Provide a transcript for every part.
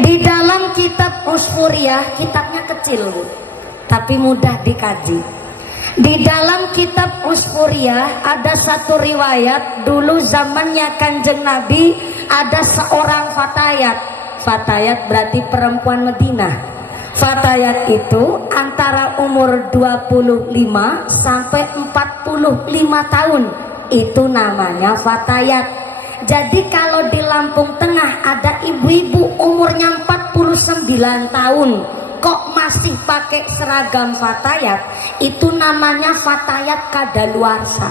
Di dalam kitab Usfuriyah, kitabnya kecil Bu, tapi mudah dikaji. Di dalam kitab Usfuriyah ada satu riwayat, dulu zamannya Kanjeng Nabi ada seorang fatayat. Fatayat berarti perempuan Madinah. Fatayat itu antara umur 25 sampai 45 tahun. Itu namanya fatayat. Jadi kalau di Lampung Tengah ada ibu-ibu umurnya 49 tahun kok masih pakai seragam fatayat, itu namanya fatayat kadaluarsa.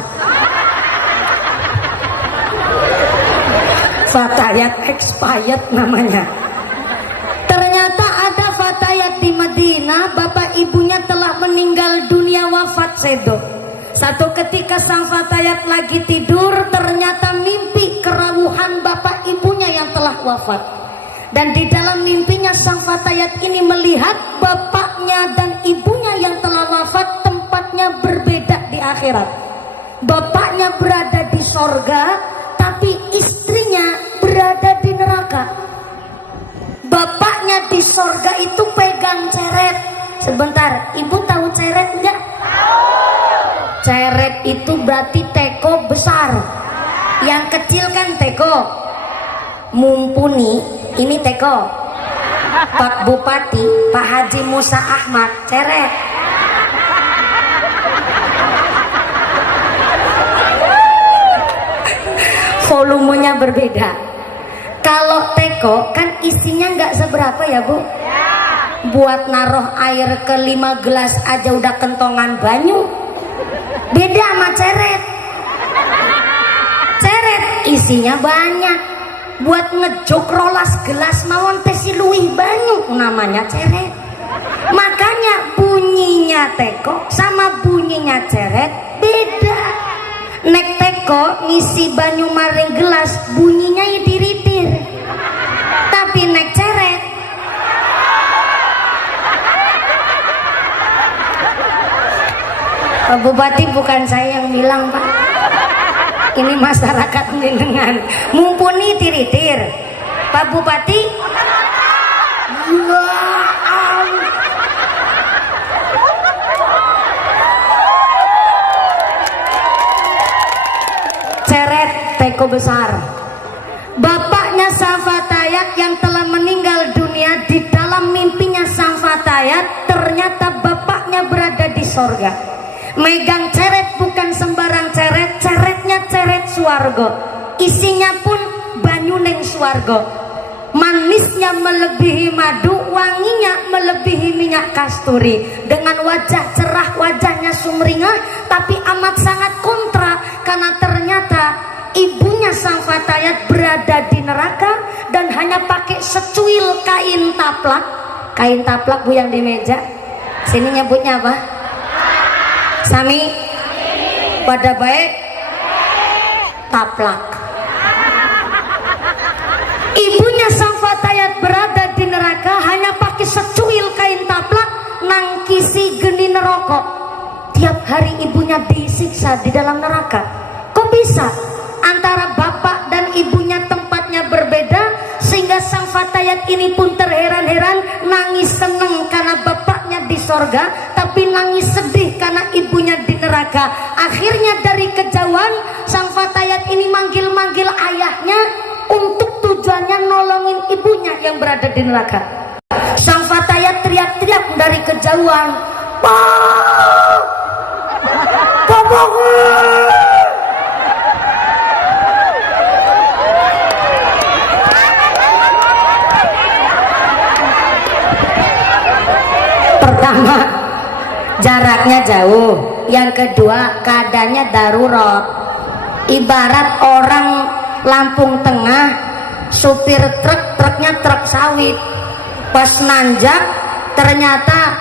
Fatayat expired namanya. Ternyata ada fatayat di Madinah, bapak ibunya telah meninggal dunia, wafat sedo. Satu ketika sang fatayat lagi tidur, ternyata mimpi kerawuhan bapak ibunya yang telah wafat. Dan di dalam mimpinya sang fatayat ini melihat bapaknya dan ibunya yang telah wafat tempatnya berbeda di akhirat. Bapaknya berada di sorga, tapi istrinya berada di neraka. Bapaknya di sorga itu pegang ceret. Sebentar, ibu tahu ceret enggak? Ceret itu berarti teko besar. Yang kecil kan teko. Mumpuni, ini teko. Pak Bupati, Pak Haji Musa Ahmad, ceret. Volumenya berbeda. Kalau teko kan isinya nggak seberapa ya Bu? Buat naruh air ke 5 gelas aja udah kentongan banyu. Beda sama ceret. Ceret isinya banyak. Buat ngejok rolas gelas mawon tesi luwih banyu, namanya ceret. Makanya bunyinya teko sama bunyinya ceret beda. Nek teko ngisi banyu maring gelas bunyinya ya diritir. Tapi nek ceret Pak Bupati, bukan saya yang bilang Pak, ini masyarakat mendengar. Mumpuni tiritir. Pak Bupati, ya ceret teko besar. Bapaknya sang fatayat yang telah meninggal dunia, di dalam mimpinya sang fatayat ternyata bapaknya berada di sorga. Megang ceret bukan sembarang ceret, ceretnya ceret swarga. Isinya pun banyu ning swarga. Manisnya melebihi madu, wanginya melebihi minyak kasturi. Dengan wajah cerah, wajahnya sumringah, tapi amat sangat kontra karena ternyata ibunya sang fatayat berada di neraka dan hanya pakai secuil kain taplak. Kain taplak Bu yang di meja. Sini nyebutnya apa? Sami. Pada baik taplak. Ibunya sang fatayat berada di neraka hanya pakai secuil kain taplak, nangkisi geni neraka. Tiap hari ibunya disiksa di dalam neraka. Kok bisa? Antara bapak dan ibunya tempatnya berbeda, sehingga sang fatayat ini pun terheran-heran, nangis seneng karena bapaknya di sorga, tapi nangis sedih karena ibunya di neraka. Akhirnya dari kejauhan sang fatayat ini manggil-manggil ayahnya untuk tujuannya nolongin ibunya yang berada di neraka. Sang fatayat teriak-teriak dari kejauhan, "Pak! Tolong!" Pertama, jaraknya jauh. Yang kedua, keadaannya darurat. Ibarat orang Lampung Tengah, supir truk, truknya truk sawit. Pas nanjak, ternyata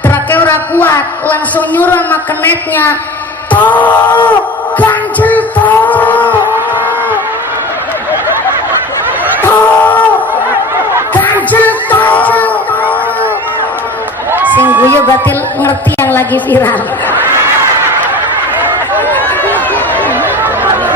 truknya ora kuat, langsung nyuruh sama kenetnya, "Toh, ganjel toh. Toh, ganjel toh." Sing guyu berarti ngerti yang lagi viral.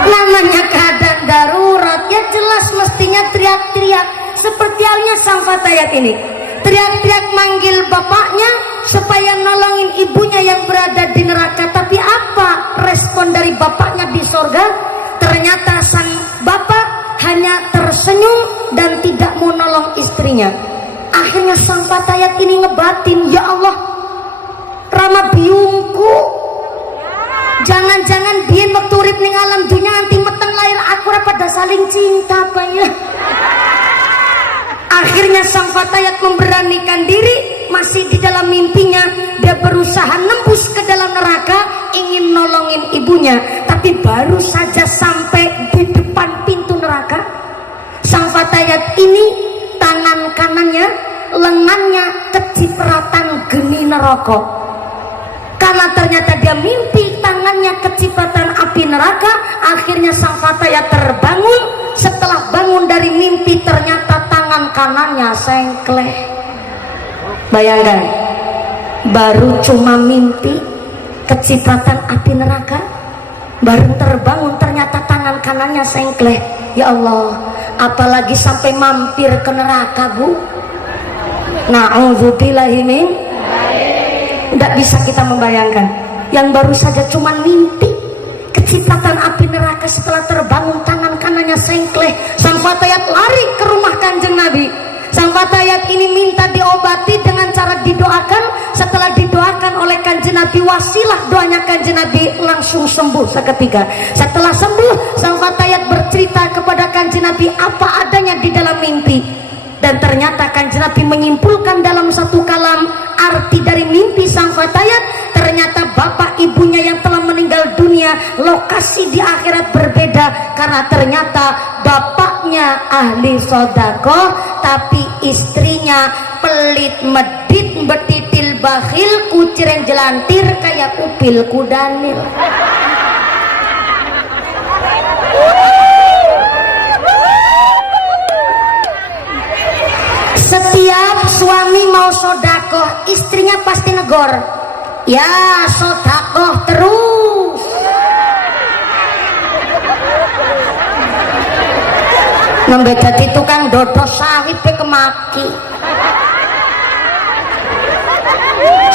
Namanya keadaan darurat, ya jelas mestinya teriak-teriak. Seperti idealnya sang fatayat ini teriak-teriak manggil bapaknya supaya nolongin ibunya yang berada di neraka. Tapi apa respon dari bapaknya di sorga? Ternyata sang bapak hanya tersenyum dan tidak mau nolong istrinya. Akhirnya sang fatayat ini ngebatin, ya Allah, Rama biungku, jangan-jangan dia waktu urip ning alam dunia nanti meteng lahir aku pada saling cinta apa ya. Akhirnya sang fatayat memberanikan diri, masih di dalam mimpinya dia berusaha nembus ke dalam neraka ingin nolongin ibunya. Tapi baru saja sampai di depan pintu neraka, sang fatayat ini tangan kanannya, lengannya kecipratan geni neraka. Karena ternyata dia mimpi tangannya kecipratan api neraka. Akhirnya sang fatayat terbangun. Setelah bangun dari mimpi ternyata tangan kanannya sengkleh. Bayangkan, baru cuma mimpi kecipratan api neraka, baru terbangun ternyata tangan kanannya sengkleh. Ya Allah, apalagi sampai mampir ke neraka, Bu. Na'udzubillahi min. Tidak bisa kita membayangkan yang baru saja cuma mimpi kecipratan api neraka, setelah terbangun tangan kanannya sengkleh. Sang fatayat lari ke rumah Kanjeng Nabi. Sang fatayat ini minta diobati dengan cara didoakan. Setelah didoakan oleh Kanjeng Nabi, wasilah doanya Kanjeng Nabi, langsung sembuh seketika. Setelah sembuh, sang fatayat bercerita kepada Kanjeng Nabi apa adanya di dalam mimpi. Dan ternyata Kanjeng Nabi menyimpulkan dalam satu kalam arti dari mimpi sang fatayat. Ternyata bapak ibunya yang telah meninggal dunia, lokasi di akhirat berbeda. Karena ternyata bapaknya ahli sodako, tapi istrinya pelit medit betitil bakhil, kucireng jelantir kayak upil kudanil. Setiap suami mau sodakoh, istrinya pasti negor, ya sodakoh terus. Nembe dadi tukang dodo sawit pe kemaki.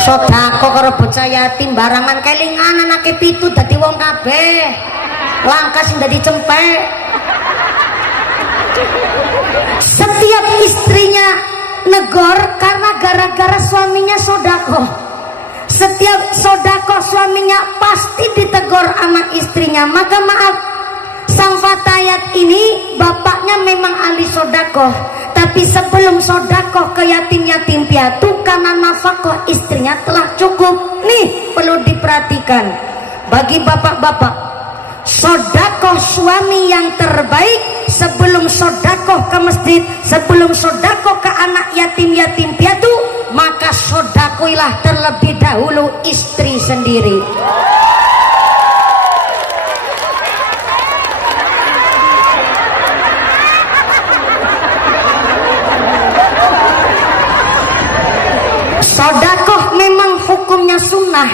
Sodakoh karo bocah yatim barangan kelingan anake pitu dadi wong kabeh. Langka sing dadi cempek. Setiap istrinya negor karena gara-gara suaminya sodako. Setiap sodako suaminya pasti ditegur sama istrinya. Maka maaf, sang fatayat ini bapaknya memang ahli sodako, tapi sebelum sodako ke yatim-yatim piatu karena nafkah istrinya telah cukup. Nih perlu diperhatikan bagi bapak-bapak, sodakoh suami yang terbaik sebelum sodakoh ke masjid, sebelum sodakoh ke anak yatim-yatim piatu, maka sodakoilah terlebih dahulu istri sendiri. Sodakoh memang hukumnya sunnah,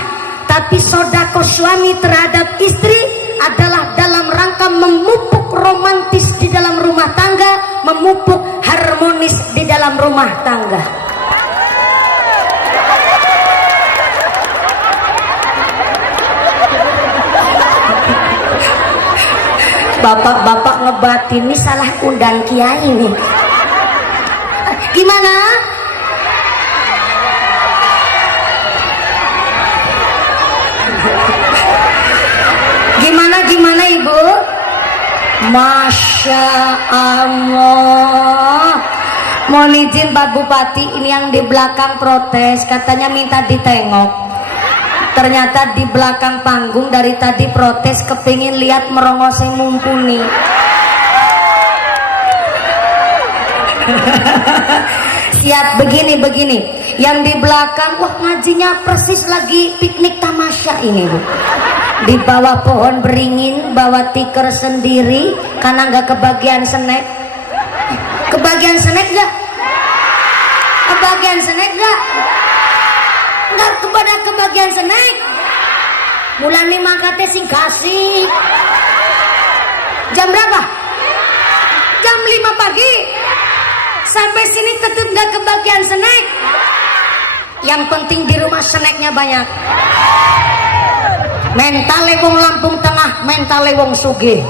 tapi sodakoh suami terhadap istri adalah dalam rangka memupuk romantis di dalam rumah tangga, memupuk harmonis di dalam rumah tangga. Bapak-bapak ngebatin ini salah undang kiai nih. Gimana? Gimana Ibu? Masya Allah. Mohon izin Pak Bupati, ini yang di belakang protes, katanya minta ditengok. Ternyata di belakang panggung dari tadi protes, kepingin lihat merongos yang mumpuni. Siap, begini. Yang di belakang, wah ngajinya persis lagi piknik tamasya ini, Bu. Di bawah pohon beringin, bawa tikar sendiri karena nggak kebagian snack. Kebagian snack nggak? Kebagian snack nggak? Nggak kepada kebagian snack. Bulan 5 kate sing kasih. Jam berapa? Jam 5 pagi. Sampai sini tetap gak kebagian snack. Yang penting di rumah snacknya banyak. Mentale wong Lampung Tengah, mentale wong sugih.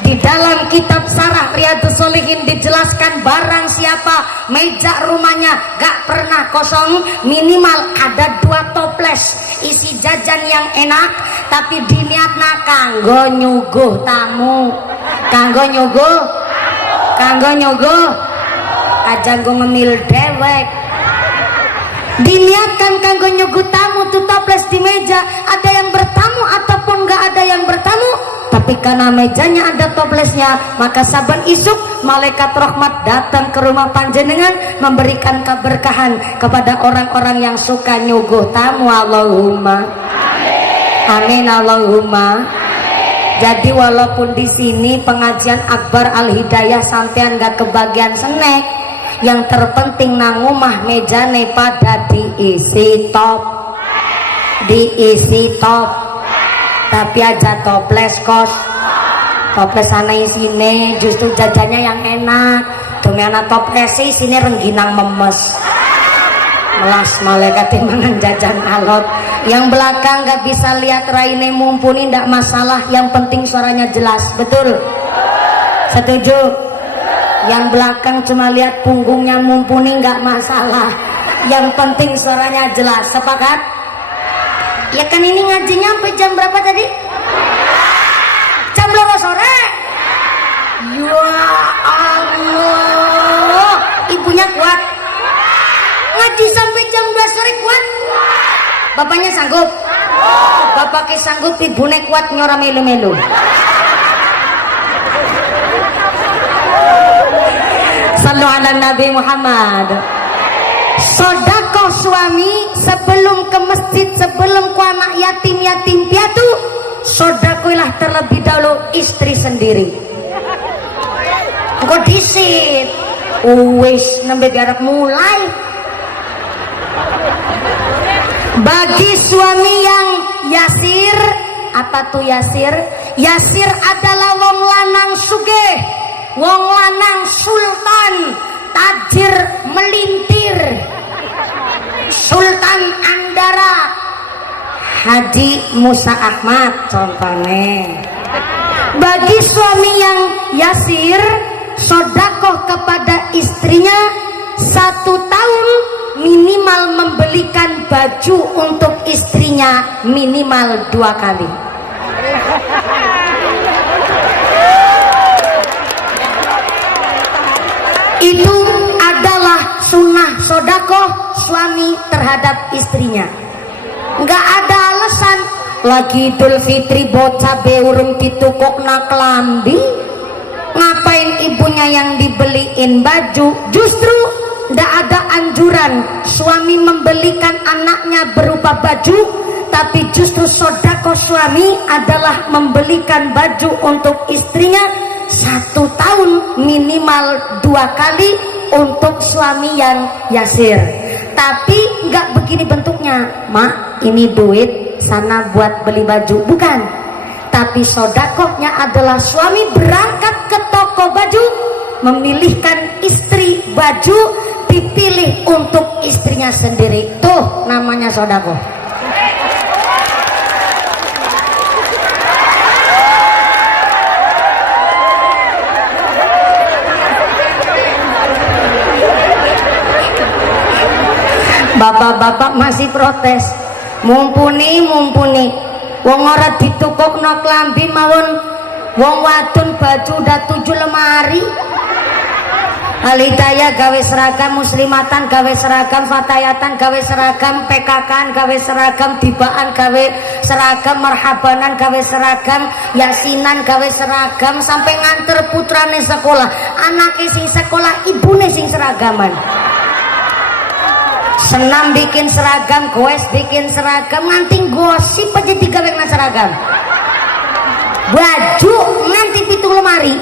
Di dalam kitab Sarah Riyadhus Shalihin dijelaskan barang siapa meja rumahnya gak pernah kosong, minimal ada 2 toples isi jajan yang enak, tapi diniatna kanggo nyuguh tamu, kanggo nyuguh aja nggo ngemil dewek. Diniatkan kanggo nyuguh tamu tuh toples di meja, ada yang bertamu ataupun gak ada yang bertamu, tapi karena mejanya ada toplesnya, maka saban isuk malaikat rahmat datang ke rumah panjenengan memberikan keberkahan kepada orang-orang yang suka nyuguh tamu. Allahumma amin, Allahumma. Jadi walaupun di sini pengajian Akbar Al Hidayah sampean gak kebagian snack, yang terpenting nang omah mejane pada diisi top, tapi aja toples kos, toples sana isine justru jajannya yang enak. Domiana toples sini rengginang memes, melas malaikat mangan jajan alot. Yang belakang gak bisa lihat raine mumpuni, ndak masalah, yang penting suaranya jelas. Betul? Setuju? Yang belakang cuma lihat punggungnya mumpuni nggak masalah, yang penting suaranya jelas. Sepakat? Ya kan ini ngajinya sampai jam berapa tadi? Jam 2 sore. Ya Allah, ibunya kuat ngaji sampai jam 2 sore kuat. Bapaknya sanggup? Bapaknya sanggup, ibunya kuat nyora melu-melu. Sallu ala Nabi Muhammad. Sodakoh suami sebelum ke masjid, sebelum ku anak yatim piatu, sodakoilah terlebih dahulu istri sendiri. Kok disit wis nembe garap mulai. Bagi suami yang yasir, apa tuh yasir? Yasir adalah wong lanang sugih, wong lanang sultan, tajir melintir, Sultan Andara, Haji Musa Ahmad contohnya. Bagi suami yang yasir, sodakoh kepada istrinya 1 tahun minimal membelikan baju untuk istrinya minimal 2 kali. Itu adalah sunnah sodakoh suami terhadap istrinya. Nggak ada alasan lagi Idul Fitri bocah beurung ditukokna kelambi, ngapain ibunya yang dibeliin baju. Justru nggak ada anjuran suami membelikan anaknya berupa baju, tapi justru sodakoh suami adalah membelikan baju untuk istrinya 1 tahun minimal 2 kali untuk suami yang yasir. Tapi nggak begini bentuknya, mak ini duit sana buat beli baju, bukan. Tapi sodakohnya adalah suami berangkat ke toko baju, memilihkan istri baju, dipilih untuk istrinya sendiri. Tuh namanya sodakoh. Bapak-bapak masih protes, mumpuni wong ora ditukokno klambi mawon, wong wadon baju udah 7 lemari. Alidaya gawe seragam, muslimatan gawe seragam, fatayatan gawe seragam, PKK gawe seragam, dibaan gawe seragam, marhabanan gawe seragam, yasinan gawe seragam, sampai nganter putrane sekolah, anake sing sekolah, ibune sing seragaman. Senam bikin seragam, goes bikin seragam, nganti gosip aja digawekna seragam. Baju nganti 7 lemari.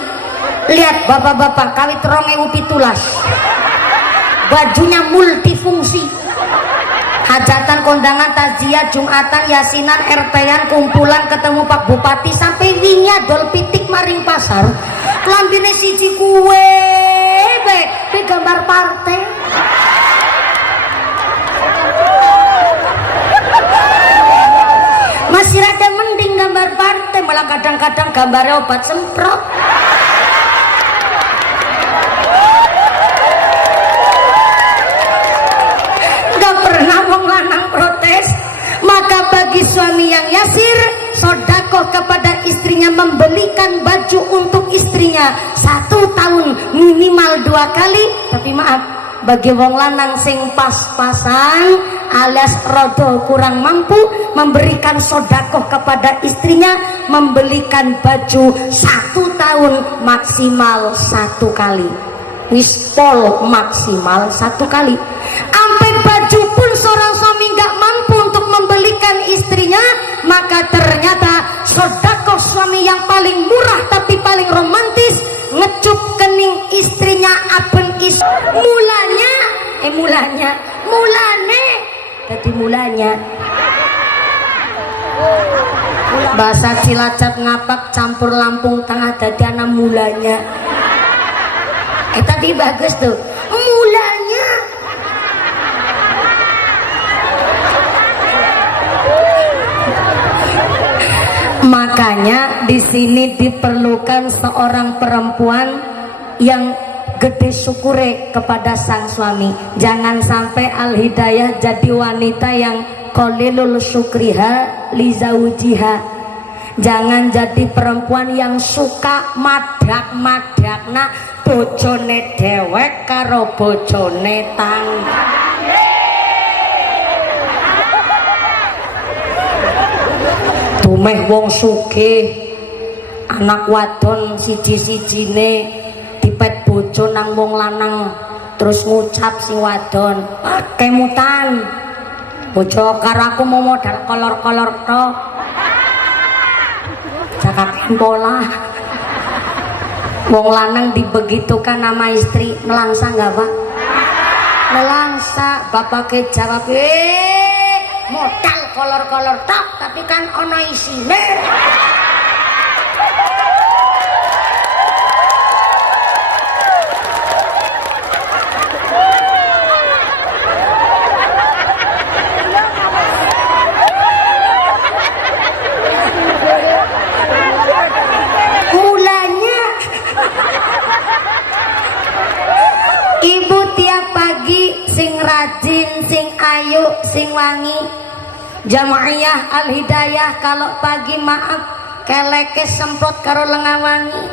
Lihat bapak-bapak kawit 2017, bajunya multifungsi. Hajatan, kondangan, takziah, jumatan, yasinan, RT-an, kumpulan, ketemu Pak Bupati, sampai wingi dol pitik maring pasar. lambine siji kuwe be gambar partai. Masih rada mending gambar partai, malah kadang-kadang gambarnya obat semprot. Gak pernah wong lanang protes. Maka bagi suami yang yasir, sodakoh kepada istrinya, membelikan baju untuk istrinya 1 tahun minimal 2 kali. Tapi maaf, bagi wong lanang sing pas-pasan alias rodo kurang mampu, memberikan sodakoh kepada istrinya, membelikan baju 1 tahun maksimal 1 kali. Wispol maksimal 1 kali. Sampai baju pun seorang suami nggak mampu untuk membelikan istrinya, maka ternyata sodakoh suami yang paling murah tapi paling romantis, ngecup kening istrinya aben mulanya bahasa Cilacap ngapak campur Lampung Tengah dadi ana mulanya. Tadi bagus tuh mulanya. Makanya di sini diperlukan seorang perempuan yang gede syukure kepada sang suami. Jangan sampai Al-Hidayah jadi wanita yang qalilul syukriha li zaujiha. Jangan jadi perempuan yang suka madak-madakna bojone dewek karo bojone tangga. Dumeh wong sugih anak wadon siji-sijine dipet bojo nang wong lanang, terus ngucap sing wadon, kemutan bojo karo aku mau modal kolor-kolor tok, cakakan pola. Wong lanang dibegitukan nama istri, melangsa nggak pak? Melangsa. Bapaknya jawab, modal kolor-kolor tok tapi kan ono isine. Mulanya ibu tiap pagi sing rajin, sing ayu, sing wangi. Jamaiyah Al-Hidayah kalau pagi maaf keleke semprot karo lengawangi.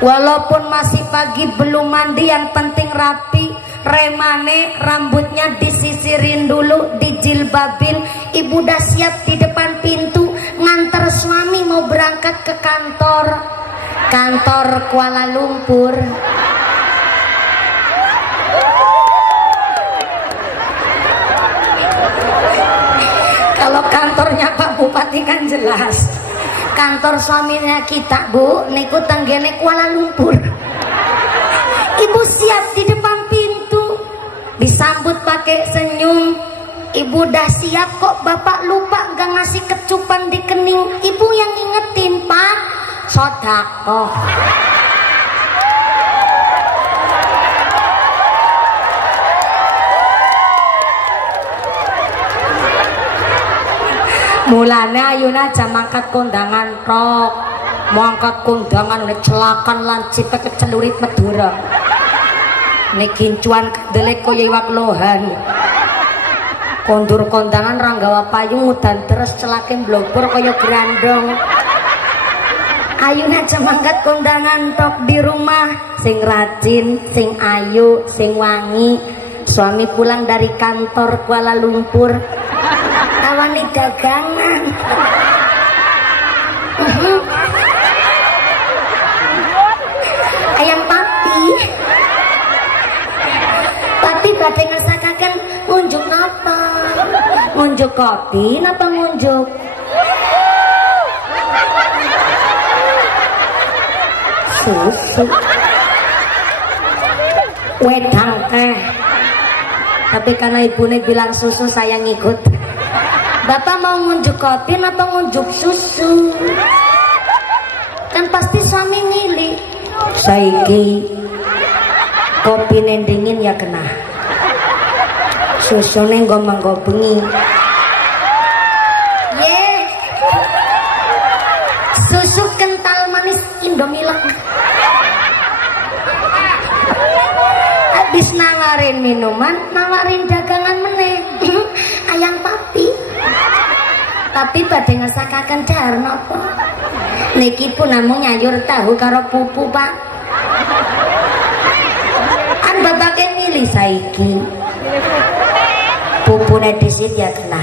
Walaupun masih pagi belum mandi, yang penting rapi. Remane rambutnya disisirin dulu, dijilbabin. Ibu udah siap di depan pintu nganter suami mau berangkat ke kantor Kuala Lumpur. Kalau kantornya Pak Bupati kan jelas. Kantor suaminya kita, Bu, niku tenggene Kuala Lumpur. Ibu siap di depan pintu, disambut pakai senyum. Ibu udah siap kok, Bapak lupa gak ngasih kecupan di kening. Ibu yang ingetin, Pak, sodakoh. Mulane ayuna aja mangkat kondangan tok. Mangkat kondangan nek celakan lan cipek kecelurit Madura. Nek kincuan kedele koyo iwak lohan. Kondur kondangan ra nggawa payung udan terus celake blobor kaya grandong. Ayuna aja mangkat kondangan tok di rumah, sing rajin, sing ayu, sing wangi. Suami pulang dari kantor Kuala Lumpur, awani dagangan. Ayam papi badhe ngersakaken ngunjuk apa? Ngunjuk kopi napa ngunjuk susu? Wedang teh. Tapi karena ibunya bilang susu, saya ngikut. Bapak mau ngunjuk kopi apa ngunjuk susu? Kan pasti suami milih. Saiki kopi dingin ya kena, susune nggo manggo bengi. Ye, susu kental manis Indomilk. Habis nawarin minuman, nawarin dagangan meneh. Ayam papi. Tapi badhe ngesakaken dahar napa? Niki pun namung nyayur tahu karo pupu, Pak. An bapake milih saiki. Pupune disit ya kena.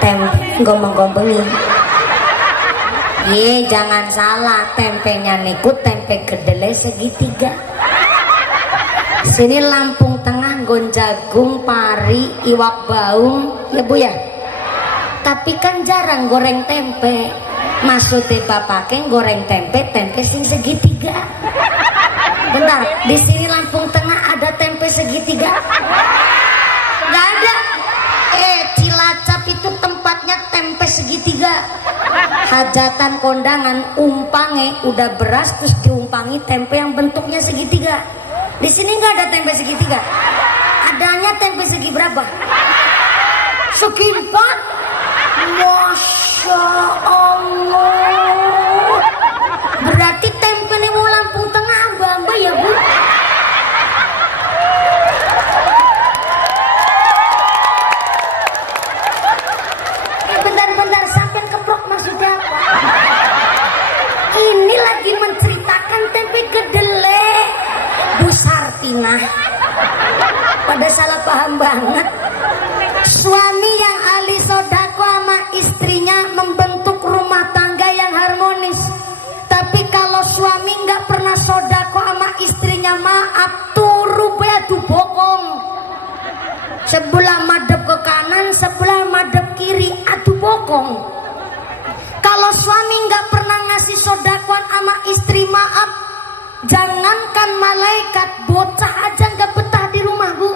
Tempe ngomong bengi. Ye, jangan salah, tempenya niku tempe kedele segitiga. Sini Lampung Tengah nggon jagung, pari, iwak baung, ya Bu ya. Tapi kan jarang goreng tempe. Maksudnya bapaknya goreng tempe sing segitiga. Bentar, di sini Lampung Tengah ada tempe segitiga? Gak ada. Cilacap itu tempatnya tempe segitiga. Hajatan kondangan umpange udah beras terus diumpangi tempe yang bentuknya segitiga. Di sini nggak ada tempe segitiga. Adanya tempe segi berapa? Segi 4. Masya Allah. Berarti tempe nih mau Lampung Tengah amba-amba ya Bu. Bentar, sampai keprok maksudnya apa? Ini lagi menceritakan tempe kedele. Bu Sartina pada salah paham banget. Suami yang ahli sodako sama istrinya membentuk rumah tangga yang harmonis. Tapi kalau suami nggak pernah sodako sama istrinya, maaf turu beatu bokong. Sebelah madep ke kanan, sebelah madep kiri, adu bokong. Kalau suami nggak pernah ngasih sodakoan sama istri, maaf, jangankan malaikat, bocah aja nggak betah di rumah Bu.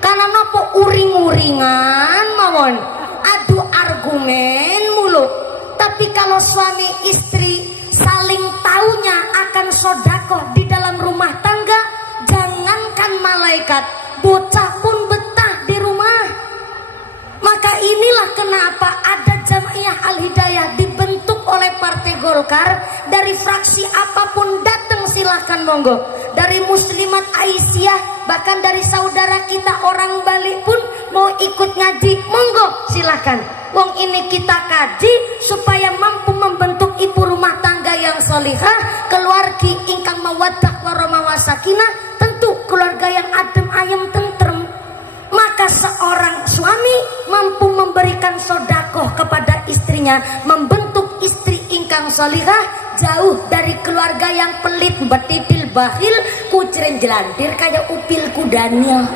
Karena nopo uring-uringan mawon, adu argumen mulu. Tapi kalau suami istri saling taunya akan sodakoh di dalam rumah tangga, jangankan malaikat, bocah pun betah di rumah. Maka inilah kenapa ada Jamiah Al-Hidayah dibentuk oleh Partai Golkar. Dari fraksi apapun datang silahkan monggo. Dari Muslimat Aisyah, bahkan dari saudara kita orang Bali pun mau ikut ngaji, monggo silahkan. Wong ini kita kaji supaya mampu membentuk ibu rumah tangga yang solihah, keluarga ingkang mawaddah warahmah wasakinah, tentu keluarga yang adem ayem tentrem. Maka seorang suami mampu memberikan sodakoh kepada istrinya, membentuk istri ingkang solihah, jauh dari keluarga yang pelit, betitil, bahil, kucren jelantir kayak upil kudanya.